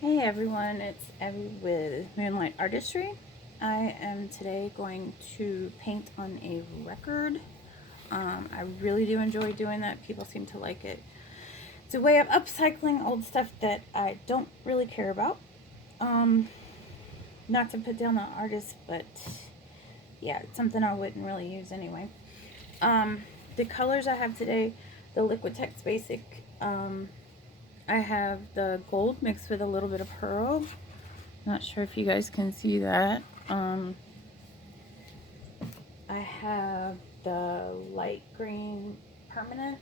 Hey everyone, it's Evie with Moonlight Artistry. I am today going to paint on a record. I really do enjoy doing that. People seem to like it. It's a way of upcycling old stuff that I don't really care about. Um, Not to put down the artist, but yeah, it's something I wouldn't really use anyway. The colors I have today, the Liquitex Basic. I have the gold mixed with a little bit of pearl. Not sure if you guys can see that. I have the light green permanent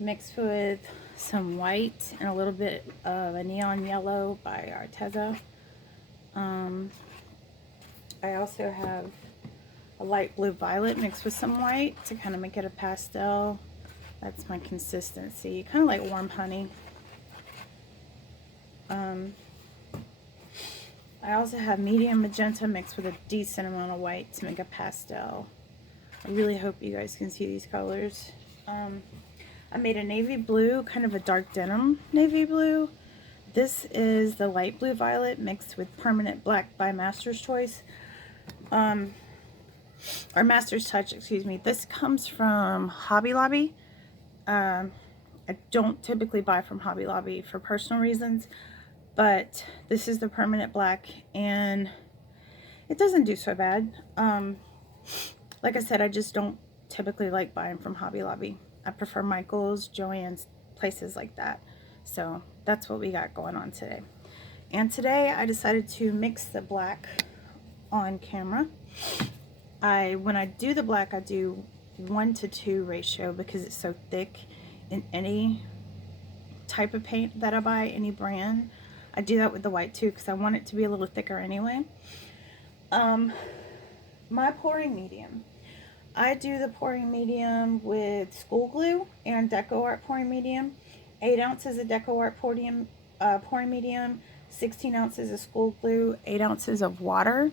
mixed with some white and a little bit of a neon yellow by Arteza. I also have a light blue violet mixed with some white to kind of make it a pastel. That's my consistency, kind of like warm honey. I also have medium magenta mixed with a decent amount of white to make a pastel. I really hope you guys can see these colors. I made a navy blue, kind of a dark denim navy blue. This is the light blue violet mixed with permanent black by Master's Choice. Or Master's Touch, excuse me. This comes from Hobby Lobby. I don't typically buy from Hobby Lobby for personal reasons, but this is the permanent black and it doesn't do so bad. Like I said, I just don't typically like buying from Hobby Lobby. I prefer Michael's, Joann's, places like that. So that's what we got going on today. And today I decided to mix the black on camera. When I do the black, I do 1:2 ratio because it's so thick in any type of paint that I buy, any brand. I do that with the white too because I want it to be a little thicker anyway. My pouring medium. I do the pouring medium with school glue and Decoart pouring medium. 8 ounces of Decoart pouring medium, 16 ounces of school glue, 8 ounces of water.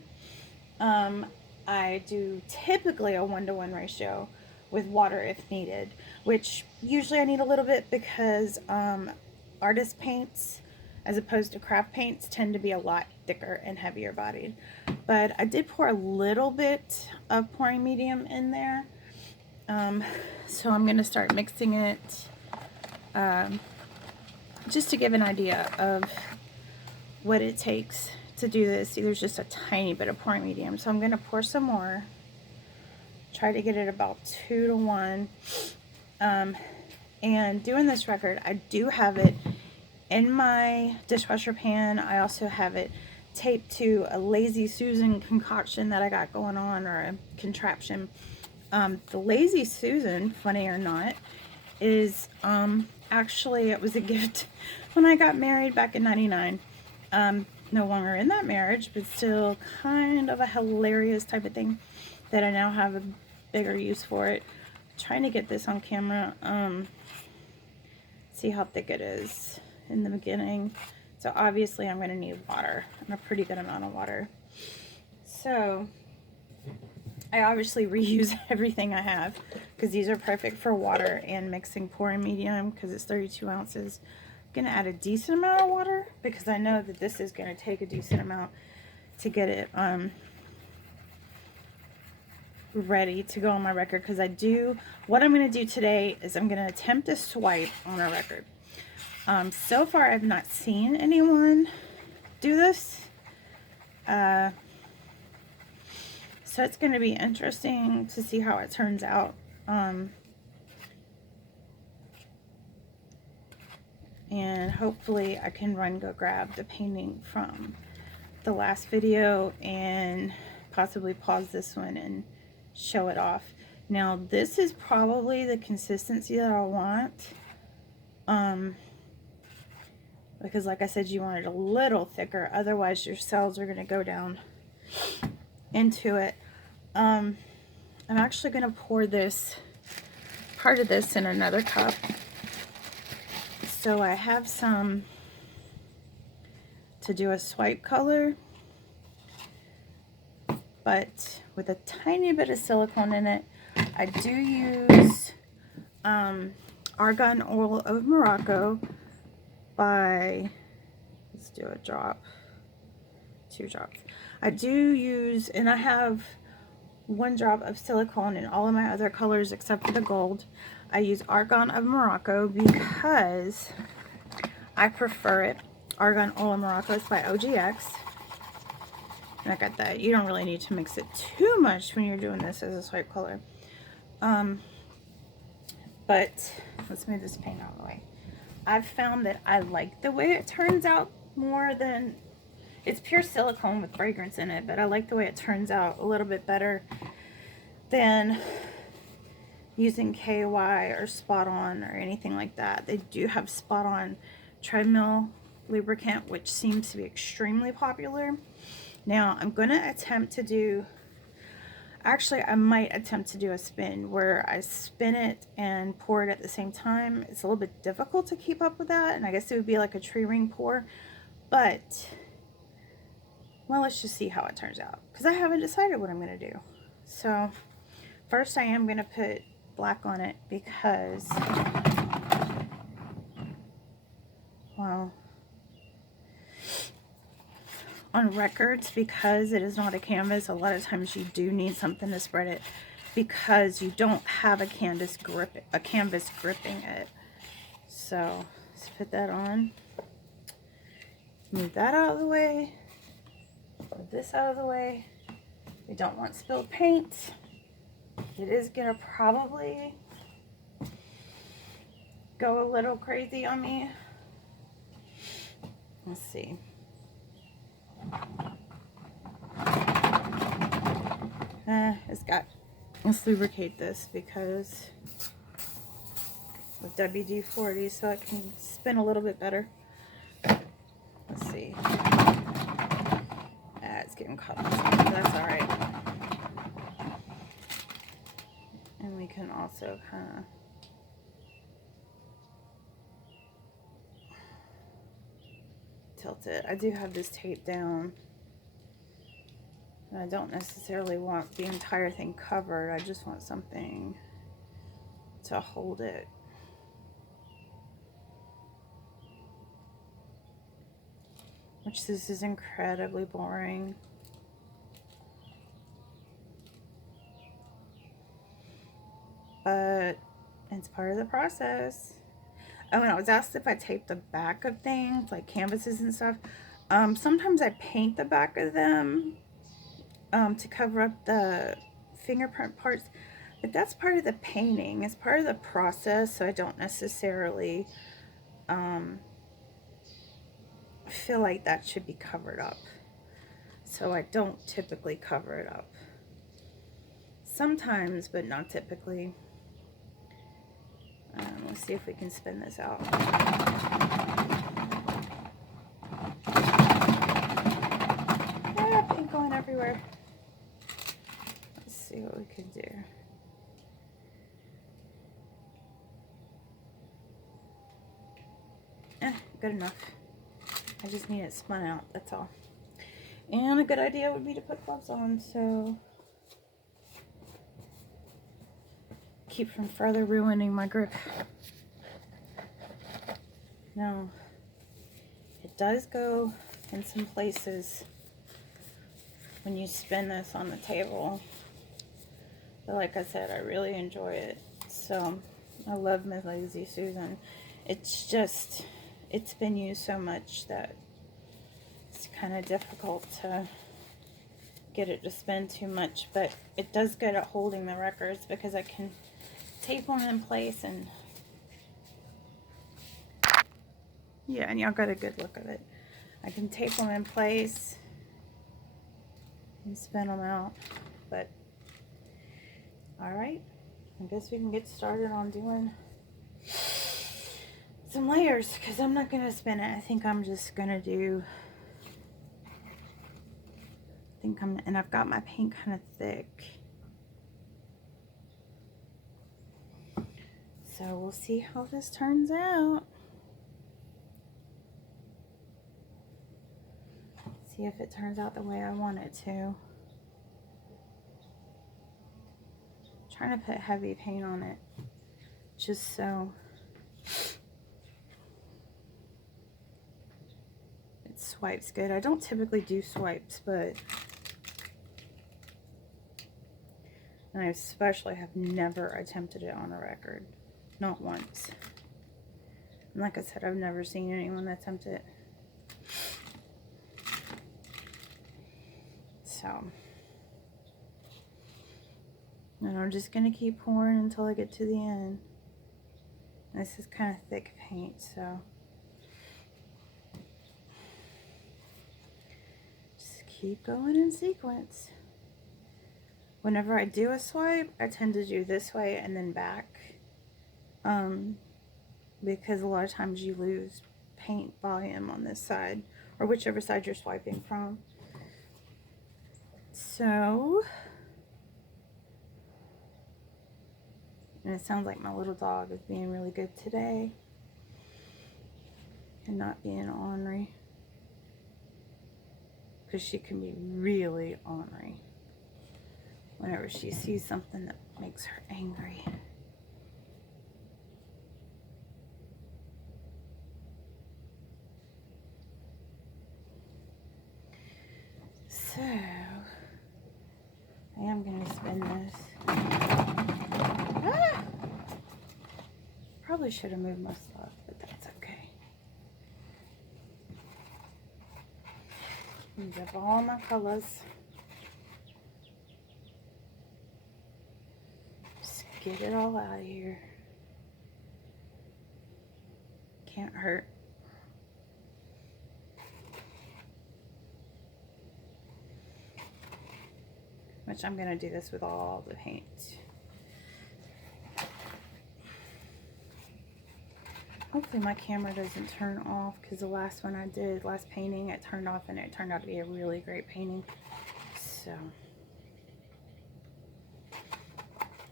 I do typically a 1:1 ratio with water if needed, which usually I need a little bit because artist paints as opposed to craft paints tend to be a lot thicker and heavier bodied. But I did pour a little bit of pouring medium in there. So I'm going to start mixing it just to give an idea of what it takes to do this. See, there's just a tiny bit of pouring medium. So I'm going to pour some more. Try to get it about 2:1. And doing this record, I do have it in my dishwasher pan. I also have it taped to a Lazy Susan concoction that I got going on, or a contraption. The Lazy Susan, funny or not, is actually, it was a gift when I got married back in '99. No longer in that marriage, but still kind of a hilarious type of thing that I now have a bigger use for it. Trying to get this on camera. See how thick it is in the beginning. So obviously I'm going to need water, and a pretty good amount of water. So I obviously reuse everything I have because these are perfect for water and mixing pouring medium because it's 32 ounces. I'm going to add a decent amount of water because I know that this is going to take a decent amount to get it ready to go on my record, because what I'm going to do today is I'm going to attempt to swipe on a record. So far I've not seen anyone do this, so it's going to be interesting to see how it turns out. And hopefully I can go grab the painting from the last video and possibly pause this one and show it off. Now this is probably the consistency that I want, because like I said, you want it a little thicker, otherwise your cells are going to go down into it. I'm actually going to pour part of this in another cup. So I have some to do a swipe color, but with a tiny bit of silicone in it. I do use Argan Oil of Morocco by, Let's do a drop, 2 drops. I do use, and I have 1 drop of silicone in all of my other colors except for the gold. I use Argan of Morocco because I prefer it. Argan Oil Morocco is by OGX. And I got that. You don't really need to mix it too much when you're doing this as a swipe color. But let's move this paint out of the way. I've found that I like the way it turns out more than, it's pure silicone with fragrance in it, but I like the way it turns out a little bit better than using KY or Spot On or anything like that. They do have Spot On treadmill lubricant, which seems to be extremely popular. Now I'm going to attempt to do, actually I might attempt to do a spin where I spin it and pour it at the same time. It's a little bit difficult to keep up with that, and I guess it would be like a tree ring pour, but well, let's just see how it turns out because I haven't decided what I'm going to do. So first I am going to put black on it because, well, on records, because it is not a canvas, a lot of times you do need something to spread it because you don't have a canvas gripping it. So let's put that on. Move that out of the way. Move this out of the way. We don't want spilled paint. It is gonna probably go a little crazy on me. Let's see. Let's lubricate this because with WD-40 so it can spin a little bit better. Let's see. It's getting caught on something. That's all right. And we can also kind of tilt it. I do have this tape down. And I don't necessarily want the entire thing covered. I just want something to hold it. Which this is incredibly boring. But it's part of the process. Oh, and I was asked if I tape the back of things, like canvases and stuff. Sometimes I paint the back of them to cover up the fingerprint parts. But that's part of the painting. It's part of the process, so I don't necessarily feel like that should be covered up. So I don't typically cover it up. Sometimes, but not typically. Let's see if we can spin this out. Ah, paint going everywhere. Let's see what we can do. Good enough. I just need it spun out, that's all. And a good idea would be to put gloves on, so keep from further ruining my grip. Now, it does go in some places when you spin this on the table. But like I said, I really enjoy it. So, I love Miss Lazy Susan. It's just, it's been used so much that it's kind of difficult to get it to spin too much. But it does good at holding the records because I can tape them in place, and yeah, and y'all got a good look of it. I can tape them in place and spin them out. But all right, I guess we can get started on doing some layers because I'm not gonna spin it. I think I'm just gonna do, and I've got my paint kind of thick. So we'll see how this turns out. See if it turns out the way I want it to. I'm trying to put heavy paint on it just so it swipes good. I don't typically do swipes, but and I especially have never attempted it on a record. Not once. And like I said, I've never seen anyone attempt it. So, and I'm just going to keep pouring until I get to the end. This is kind of thick paint, so just keep going in sequence. Whenever I do a swipe, I tend to do this way and then back, because a lot of times you lose paint volume on this side, or whichever side you're swiping from. So, and it sounds like my little dog is being really good today and not being ornery, because she can be really ornery whenever she sees something that makes her angry. So, I am going to spin this. Ah! Probably should have moved my stuff, but that's okay. Use up all my colors. Just get it all out of here. Can't hurt. Which I'm going to do this with all the paint. Hopefully my camera doesn't turn off, because the last one I did, last painting, it turned off and it turned out to be a really great painting. So,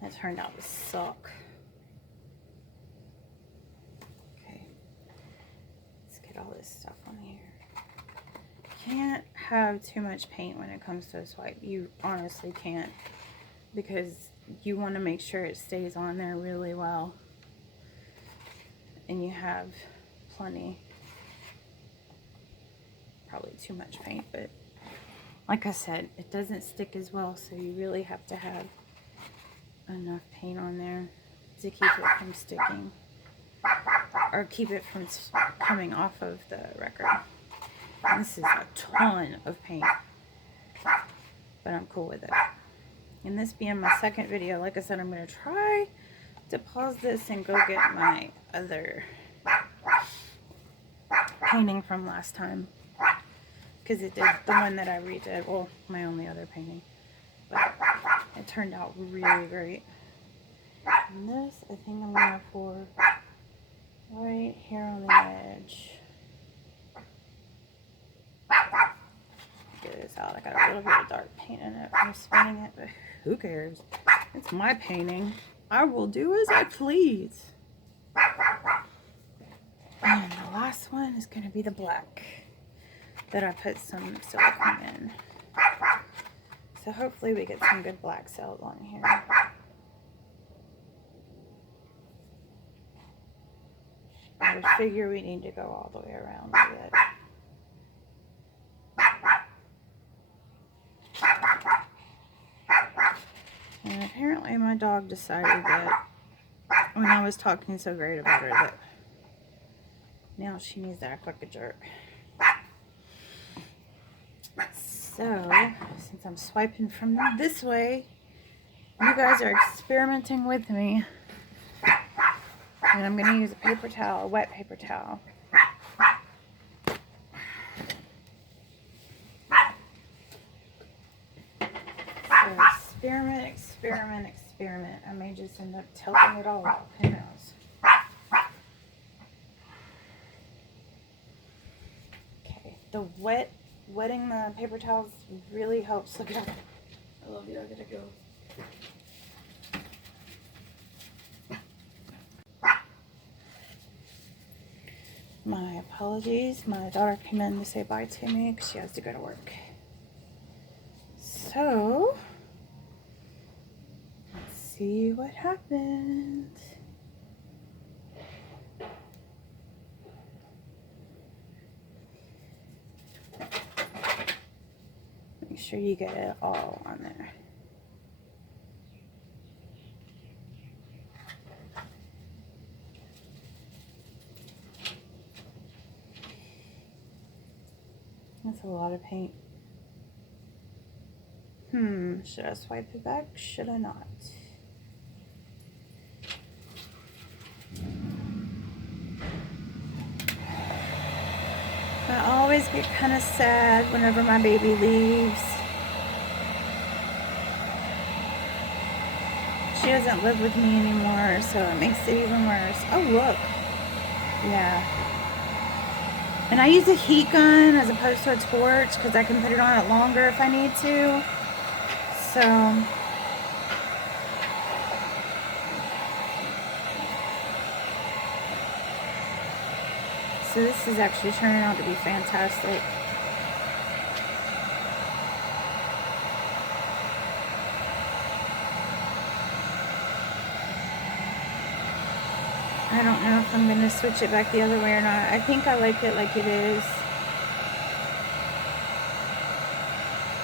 it turned out to suck. Okay, let's get all this stuff on here. Can't have too much paint when it comes to a swipe. You honestly can't, because you want to make sure it stays on there really well and you have plenty. Probably too much paint, but like I said, it doesn't stick as well, so you really have to have enough paint on there to keep it from sticking, or keep it from coming off of the record. And this is a ton of paint, but I'm cool with it. And this being my second video, like I said, I'm going to try to pause this and go get my other painting from last time, because it did, the one that I redid, well, my only other painting, but it turned out really great. And this, I think I'm going to pour right here on the edge. Get this out. I got a little bit of dark paint in it from spinning it, but who cares? It's my painting. I will do as I please. And the last one is going to be the black that I put some silicone in. So hopefully we get some good black cells on here. I would figure we need to go all the way around with it. And apparently my dog decided that when I was talking so great about her that now she needs to act like a jerk. So, since I'm swiping from this way, you guys are experimenting with me. And I'm going to use a paper towel, a wet paper towel. So, experiment. I may just end up tilting it all off. Who knows? Okay, the wetting the paper towels really helps. Look at that. I love you. I gotta go. My apologies. My daughter came in to say bye to me because she has to go to work. So, let's see what happens. sure you get it all on there. That's a lot of paint. Should I swipe it back? Should I not? I always get kind of sad whenever my baby leaves. She doesn't live with me anymore, so it makes it even worse. Oh, look. Yeah. And I use a heat gun as opposed to a torch because I can put it on it longer if I need to. So this is actually turning out to be fantastic. I don't know if I'm going to switch it back the other way or not. I think I like it like it is.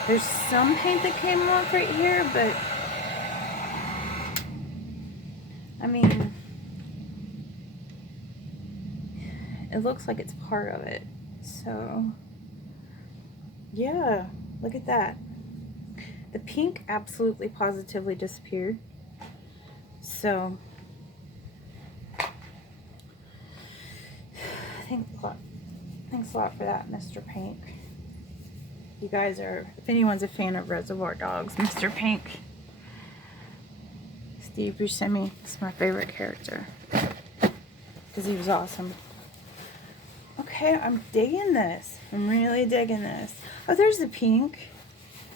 There's some paint that came off right here, but I mean, it looks like it's part of it. So yeah, look at that. The pink absolutely positively disappeared. So thanks a lot for that, Mr. Pink. You guys are, if anyone's a fan of Reservoir Dogs, Mr. Pink, Steve Buscemi is my favorite character because he was awesome. Okay, I'm digging this. I'm really digging this. Oh, there's the pink.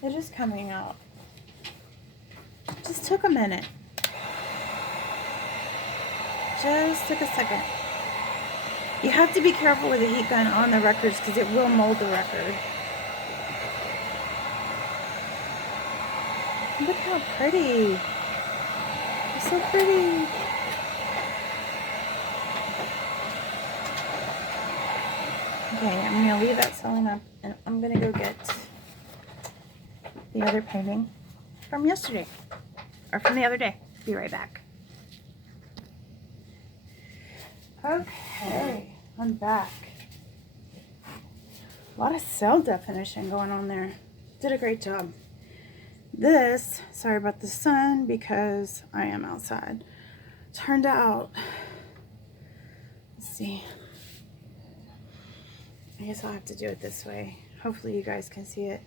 It is coming out. Just took a minute. Just took a second. You have to be careful with the heat gun on the records because it will mold the record. Look how pretty. It's so pretty. Okay, I'm going to leave that sealing up and I'm going to go get the other painting from yesterday. Or from the other day. Be right back. Okay, I'm back. A lot of cell definition going on there. Did a great job. This, sorry about the sun because I am outside, turned out, let's see, I guess I'll have to do it this way. Hopefully you guys can see it.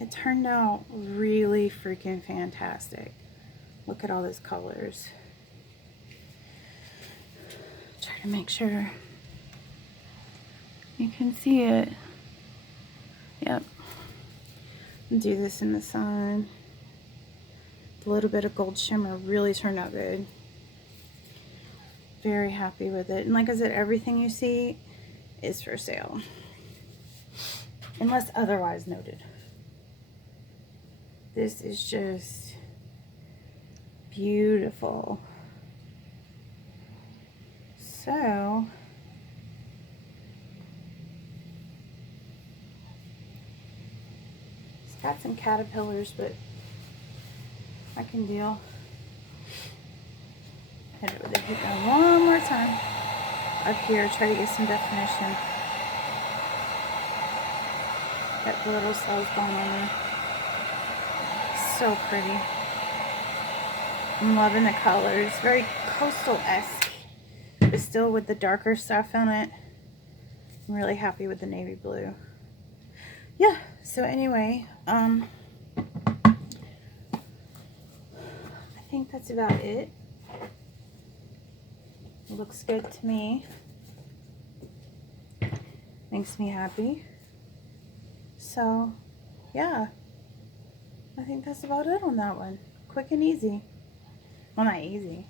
It turned out really freaking fantastic. Look at all those colors. Try to make sure you can see it. Yep. Do this in the sun. A little bit of gold shimmer really turned out good. Very happy with it. And like I said, everything you see is for sale. Unless otherwise noted. This is just beautiful. So got some caterpillars, but I can deal. Hit it with the heat gun one more time. Up here, try to get some definition. Got the little cells going on there. So pretty. I'm loving the colors. Very coastal-esque, but still with the darker stuff on it. I'm really happy with the navy blue. Yeah, so anyway, I think that's about it. It looks good to me. Makes me happy. So, yeah, I think that's about it on that one. Quick and easy. Well, not easy.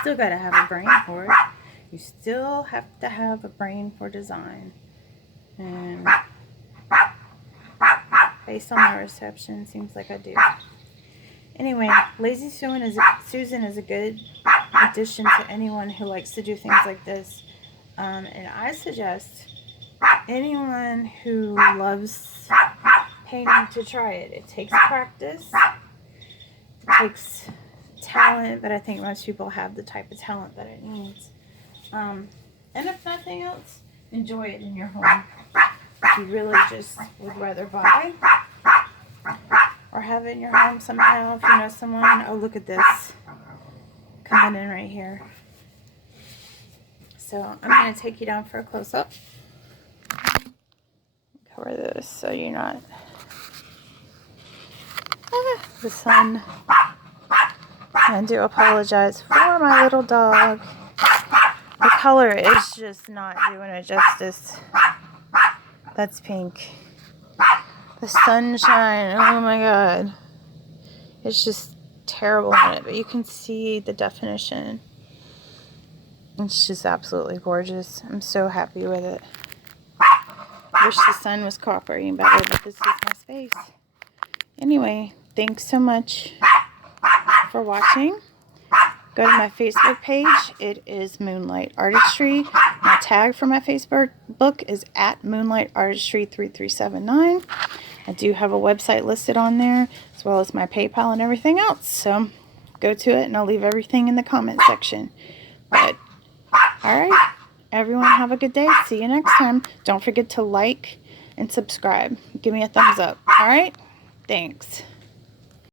Still gotta have a brain for it. You still have to have a brain for design. And based on my reception, seems like I do. Anyway, Lazy Susan is a good addition to anyone who likes to do things like this. And I suggest anyone who loves painting to try it. It takes practice. It takes talent, but I think most people have the type of talent that it needs. And if nothing else, enjoy it in your home. If you really just would rather buy or have it in your home somehow, if you know someone. Oh, look at this coming in right here. So I'm going to take you down for a close-up. Cover this so you're not... the sun. I do apologize for my little dog. The color is just not doing it justice. That's pink. The sunshine, oh my god. It's just terrible in it, but you can see the definition. It's just absolutely gorgeous. I'm so happy with it. Wish the sun was cooperating better, but this is my space. Anyway, thanks so much for watching. Go to my Facebook page. It is Moonlight Artistry. My tag for my Facebook book is at Moonlight Artistry 3379. I do have a website listed on there, as well as my PayPal and everything else. So go to it, and I'll leave everything in the comment section. But alright, everyone have a good day. See you next time. Don't forget to like and subscribe. Give me a thumbs up. Alright? Thanks.